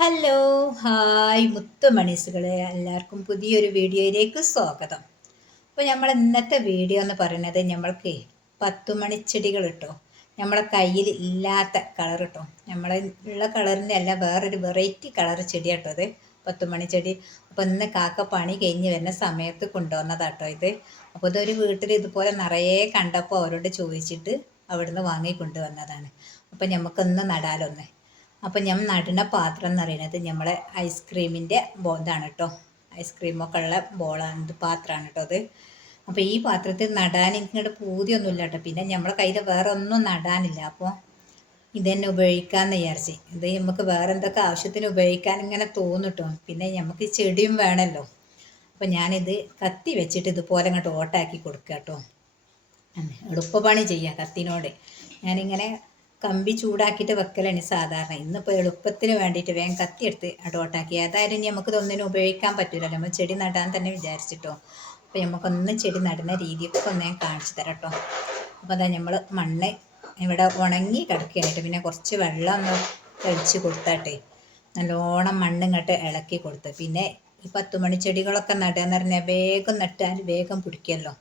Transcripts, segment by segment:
Hello, hi മുത്തുമണീസുകളെ, എല്ലാവർക്കും പുതിയൊരു വീഡിയോയിലേക്ക് സ്വാഗതം. അപ്പോൾ നമ്മൾ ഇന്നത്തെ വീഡിയോ എന്ന് പറയുന്നത് നമ്മൾക്ക് 10 മണിച്ചെടികൾ കിട്ടോ, നമ്മളെ കയ്യിൽ ഇല്ലാത്ത കളർ കിട്ടോ, നമ്മളെ ഉള്ള കളറിൻ്റെ അല്ല വേറൊരു വെറൈറ്റി കളർ ചെടി കേട്ടോ ഇത് 10 മണിച്ചെടി. അപ്പോൾ ഇന്ന് കാക്ക പണി കഴിഞ്ഞ് വരുന്ന സമയത്ത് കൊണ്ടുവന്നതാട്ടോ ഇത്. അപ്പോൾ ഇതൊരു വീട്ടിൽ ഇതുപോലെ നിറയെ കണ്ടപ്പോൾ അവരോട് ചോദിച്ചിട്ട് അവിടുന്ന് വാങ്ങി കൊണ്ടുവന്നതാണ്. അപ്പോൾ നമുക്കൊന്ന് നടാലൊന്ന്. അപ്പം ഞാൻ നടുന്ന പാത്രം എന്ന് പറയുന്നത് നമ്മളെ ഐസ്ക്രീമിൻ്റെ ഇതാണ് കേട്ടോ, ഐസ്ക്രീമൊക്കെ ഉള്ള ബോളാണ്, പാത്രമാണ് കേട്ടോ അത്. അപ്പോൾ ഈ പാത്രത്തിൽ നടാൻ എനിക്കിങ്ങോട്ട് പൂതിയൊന്നുമില്ല കേട്ടോ. പിന്നെ നമ്മളെ കയ്യിൽ വേറെ ഒന്നും നടാനില്ല, അപ്പോൾ ഇതന്നെ ഉപയോഗിക്കാമെന്ന് വിചാരിച്ച്. ഇത് നമുക്ക് വേറെ എന്തൊക്കെ ആവശ്യത്തിന് ഉപയോഗിക്കാൻ ഇങ്ങനെ തോന്നും കേട്ടോ. പിന്നെ നമുക്ക് ചെടിയും വേണമല്ലോ. അപ്പോൾ ഞാനിത് കത്തി വെച്ചിട്ട് ഇതുപോലെ ഇങ്ങോട്ട് ഓട്ടാക്കി കൊടുക്കുക കേട്ടോ. എളുപ്പപ്പണി ചെയ്യാം കത്തിനോട്. ഞാനിങ്ങനെ കമ്പി ചൂടാക്കിയിട്ട് വെക്കലാണ് സാധാരണ. ഇന്നിപ്പോൾ എളുപ്പത്തിന് വേണ്ടിയിട്ട് വേഗം കത്തിയെടുത്ത് അടോട്ടാക്കി. ഏതായാലും നമുക്ക് ഇതൊന്നിനും ഉപയോഗിക്കാൻ പറ്റില്ലല്ലോ, നമ്മൾ ചെടി നടാൻ തന്നെ വിചാരിച്ചിട്ടോ. അപ്പോൾ നമുക്കൊന്ന് ചെടി നടുന്ന രീതിയൊക്കെ ഒന്ന് ഞാൻ കാണിച്ചു തരാം കേട്ടോ. അപ്പോൾ അതാ നമ്മൾ മണ്ണ് ഇവിടെ ഉണങ്ങി കിടക്കുകയായിട്ട് പിന്നെ കുറച്ച് വെള്ളം ഒന്ന് കഴിച്ച് കൊടുത്താട്ടെ നല്ലോണം മണ്ണ് ഇങ്ങോട്ട് ഇളക്കി കൊടുത്ത്. പിന്നെ ഈ 10 മണിച്ചെടികളൊക്കെ നടുക എന്ന് പറഞ്ഞാൽ വേഗം നട്ടാൽ വേഗം പിടിക്കുമല്ലോ,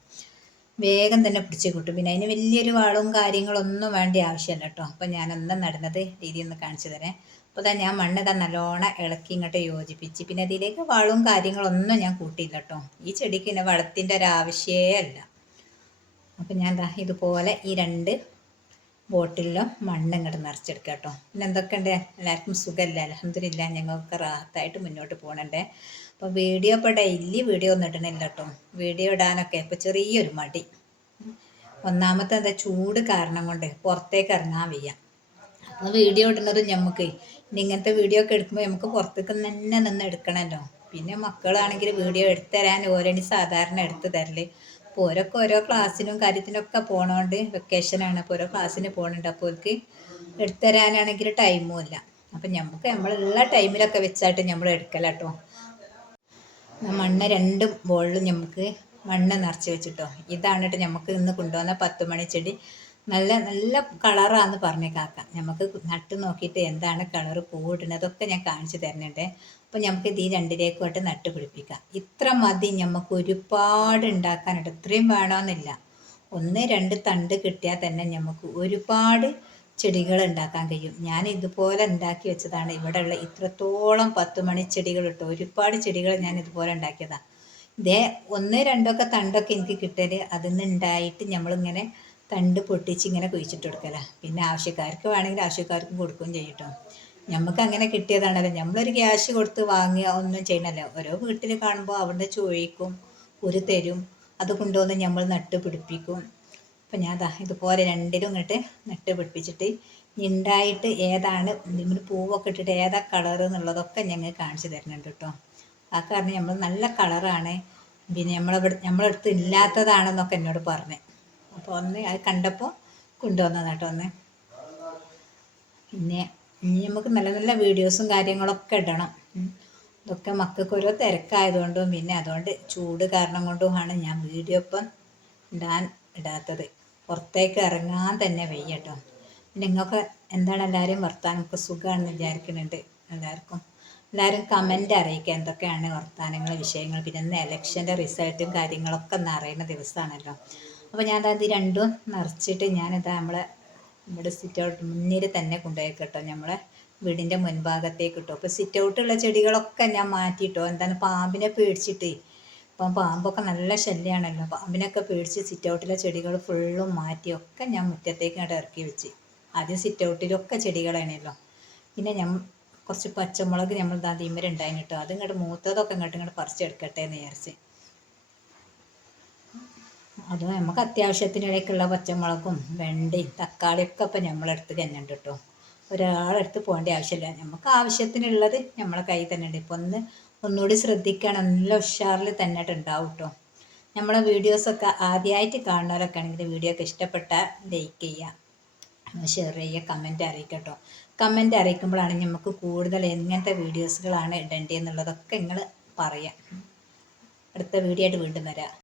വേഗം തന്നെ പിടിച്ച് കിട്ടും. പിന്നെ അതിന് വലിയൊരു വളവും കാര്യങ്ങളൊന്നും വേണ്ട ആവശ്യമില്ല കേട്ടോ. അപ്പോൾ ഞാനൊന്ന് നടുന്നത് രീതി ഒന്ന് കാണിച്ചു തരാം. അപ്പോൾ ഞാൻ മണ്ണിതാ നല്ലോണം ഇളക്കി ഇങ്ങോട്ട് യോജിപ്പിച്ച്, പിന്നെ അതിലേക്ക് വളവും കാര്യങ്ങളൊന്നും ഞാൻ കൂട്ടിയില്ല കേട്ടോ. ഈ ചെടിക്ക് പിന്നെ വളത്തിൻ്റെ ഒരാവശ്യമേ അല്ല. അപ്പോൾ ഞാൻ ഇതുപോലെ ഈ 2 ബോട്ടിലും മണ്ണ് ഇങ്ങോട്ട് നിറച്ചെടുക്കുക കേട്ടോ. പിന്നെ എന്തൊക്കെയുണ്ട്, എല്ലാവർക്കും സുഖമല്ല, അൽഹംദുലില്ലാ, ഞങ്ങൾക്ക് റാഹത്തായിട്ട് മുന്നോട്ട് പോകണുണ്ട്. അപ്പോൾ വീഡിയോ ഇപ്പോൾ ഡെയിലി വീഡിയോ ഒന്നും ഇടണില്ല കേട്ടോ. വീഡിയോ ഇടാനൊക്കെ ഇപ്പോൾ ചെറിയൊരു മടി. ഒന്നാമത്തെ എന്താ, ചൂട് കാരണം കൊണ്ട് പുറത്തേക്ക് ഇറങ്ങാൻ വയ്യ. അപ്പോൾ വീഡിയോ ഇടുന്നത് നമുക്ക് ഇങ്ങനത്തെ വീഡിയോ ഒക്കെ എടുക്കുമ്പോൾ നമുക്ക് പുറത്തേക്ക് തന്നെ നിന്ന് എടുക്കണമല്ലോ. പിന്നെ മക്കളാണെങ്കിൽ വീഡിയോ എടുത്തു തരാൻ ഓരോണി സാധാരണ എടുത്തു തരല്. അപ്പോൾ ഓരോ ക്ലാസ്സിനും കാര്യത്തിനൊക്കെ പോകണോണ്ട്, വെക്കേഷനാണ്, അപ്പോൾ ഓരോ ക്ലാസ്സിന് പോകുന്നുണ്ട്. അപ്പോൾ അവർക്ക് എടുത്തു തരാനാണെങ്കിൽ ടൈമും ഇല്ല. അപ്പം നമുക്ക് നമ്മളുള്ള ടൈമിലൊക്കെ വെച്ചായിട്ട് നമ്മൾ എടുക്കലാട്ടോ. മണ്ണ് 2 ബോളിലും നമുക്ക് മണ്ണ് നിറച്ച് വെച്ചിട്ടോ. ഇതാണ് കേട്ടോ നമുക്ക് ഇന്ന് കൊണ്ടുവന്ന 10 മണിച്ചെടി. നല്ല നല്ല കളറാന്ന് പറഞ്ഞ കാക്ക. നമുക്ക് നട്ട് നോക്കിയിട്ട് എന്താണ് കളറ്, പൂവിടുന്നതൊക്കെ ഞാൻ കാണിച്ചു തരുന്നുണ്ട്. അപ്പോൾ നമുക്ക് ഇത് ഈ 2ലേക്കുമായിട്ട് നട്ട് പിടിപ്പിക്കാം. ഇത്ര മതി, നമുക്ക് ഒരുപാട് ഉണ്ടാക്കാനുണ്ട്. ഇത്രയും വേണമെന്നില്ല. 1-2 തണ്ട് കിട്ടിയാൽ തന്നെ നമുക്ക് ഒരുപാട് ചെടികൾ ഉണ്ടാക്കാൻ കഴിയും. ഞാൻ ഇതുപോലെ ഉണ്ടാക്കി വെച്ചതാണ്. ഇവിടെ ഉള്ള ഇത്രത്തോളം 10 മണിച്ചെടികൾ ഇട്ടോ, ഒരുപാട് ചെടികൾ ഞാൻ ഇതുപോലെ ഉണ്ടാക്കിയതാണ്. ഇതേ 1-2 തണ്ടൊക്കെ എനിക്ക് കിട്ടല് അതിൽ നിന്ന് ഉണ്ടായിട്ട് നമ്മളിങ്ങനെ തണ്ട് പൊട്ടിച്ച് ഇങ്ങനെ കുഴിച്ചിട്ട് കൊടുക്കല. പിന്നെ ആവശ്യക്കാർക്ക് വേണമെങ്കിൽ ആവശ്യക്കാർക്കും കൊടുക്കുകയും ചെയ്യട്ടോ. നമുക്ക് അങ്ങനെ കിട്ടിയതാണല്ലോ, നമ്മളൊരു ക്യാഷ് കൊടുത്ത് വാങ്ങുക ഒന്നും ചെയ്യണല്ലോ. ഓരോ വീട്ടിൽ കാണുമ്പോൾ അവിടെ ചോദിക്കും, ഒരു തരും, അത് കൊണ്ടുവന്ന് നമ്മൾ നട്ട് പിടിപ്പിക്കും. അപ്പം ഞാൻ ഇതുപോലെ 2ലും ഇങ്ങോട്ട് നട്ട് പിടിപ്പിച്ചിട്ട് ഉണ്ടായിട്ട് ഏതാണ് ഇതിന് പൂവൊക്കെ ഇട്ടിട്ട് ഏതാ കളർ എന്നുള്ളതൊക്കെ ഞങ്ങൾ കാണിച്ചു തരുന്നുണ്ട് കേട്ടോ. ആ കാരണം നമ്മൾ നല്ല കളറാണ്, പിന്നെ നമ്മളടുത്ത് ഇല്ലാത്തതാണെന്നൊക്കെ എന്നോട് പറഞ്ഞു. അപ്പോൾ ഒന്ന് അത് കണ്ടപ്പോൾ കൊണ്ടുവന്നതാണ് കേട്ടോ ഒന്ന്. പിന്നെ ഇനി നമുക്ക് നല്ല നല്ല വീഡിയോസും കാര്യങ്ങളൊക്കെ ഇടണം. ഇതൊക്കെ മക്കൾക്ക് ഓരോ തിരക്കായതുകൊണ്ടും പിന്നെ അതുകൊണ്ട് ചൂട് കാരണം കൊണ്ടുമാണ് ഞാൻ വീഡിയോ ഇപ്പം ഇടാത്തത്. പുറത്തേക്ക് ഇറങ്ങാൻ തന്നെ വയ്യ കേട്ടോ. നിങ്ങൾക്ക് എന്താണ് എല്ലാവരും വർത്താനമൊക്കെ സുഖമാണെന്ന് വിചാരിക്കുന്നുണ്ട്. എല്ലാവരും കമൻ്റ് അറിയിക്കുക എന്തൊക്കെയാണ് വർത്താനങ്ങൾ, വിഷയങ്ങൾ. പിന്നെ ഇന്ന് ഇലക്ഷൻ്റെ റിസൾട്ടും കാര്യങ്ങളൊക്കെ ഒന്ന് അറിയുന്ന ദിവസമാണല്ലോ. അപ്പോൾ ഞാൻ ഇത് 2ഉം നിറച്ചിട്ട് ഞാനിതാ നമ്മുടെ സിറ്റ് ഔട്ട് മുന്നിൽ തന്നെ കൊണ്ടുപോയി കേട്ടോ, നമ്മളെ വീടിൻ്റെ മുൻഭാഗത്തേക്ക് കിട്ടും. അപ്പോൾ സിറ്റ് ഔട്ടുള്ള ചെടികളൊക്കെ ഞാൻ മാറ്റിയിട്ടോ. എന്താണ്, പാമ്പിനെ പേടിച്ചിട്ട്. അപ്പം പാമ്പൊക്കെ നല്ല ശല്യമാണല്ലോ. പാമ്പിനൊക്കെ പേടിച്ച് സിറ്റ് ഔട്ടിലെ ചെടികൾ ഫുള്ളും മാറ്റിയൊക്കെ ഞാൻ മുറ്റത്തേക്ക് ഇങ്ങോട്ട് ഇറക്കി വെച്ച്. ആദ്യം സിറ്റ് ഔട്ടിലൊക്കെ ചെടികളാണല്ലോ. പിന്നെ കുറച്ച് പച്ചമുളക് നമ്മൾ തീമരുണ്ടായിരുന്നു കേട്ടോ. അത് ഇങ്ങോട്ട് മൂത്തതൊക്കെ ഇങ്ങോട്ട് പറിച്ചെടുക്കട്ടെ എന്ന് വിചാരിച്ച്. അത് നമുക്ക് അത്യാവശ്യത്തിനിടയ്ക്കുള്ള പച്ചമുളകും വെണ്ടയും തക്കാളിയൊക്കെ ഇപ്പം നമ്മളെടുത്ത് തന്നെ ഉണ്ട് കേട്ടോ. ഒരാളെടുത്ത് പോകേണ്ട ആവശ്യമില്ല, നമുക്ക് ആവശ്യത്തിനുള്ളത് നമ്മളെ കയ്യിൽ തന്നെ ഉണ്ട്. ഇപ്പോൾ ഒന്നുകൂടി ശ്രദ്ധിക്കണം, നല്ല ഉഷാറിൽ തന്നെ ഉണ്ടാവും കേട്ടോ. നമ്മളെ വീഡിയോസൊക്കെ ആദ്യമായിട്ട് കാണുന്നവരൊക്കെ ആണെങ്കിൽ വീഡിയോ ഒക്കെ ഇഷ്ടപ്പെട്ടാൽ ലൈക്ക് ചെയ്യുക, ഷെയർ ചെയ്യുക, കമൻറ്റ് അറിയിക്കുക കേട്ടോ. കമൻറ്റ് അറിയിക്കുമ്പോഴാണ് നമുക്ക് കൂടുതൽ എങ്ങനത്തെ വീഡിയോസുകളാണ് ഇടേണ്ടതെന്നുള്ളതൊക്കെ നിങ്ങൾ പറയാം. അടുത്ത വീഡിയോ ആയിട്ട് വീണ്ടും വരാം.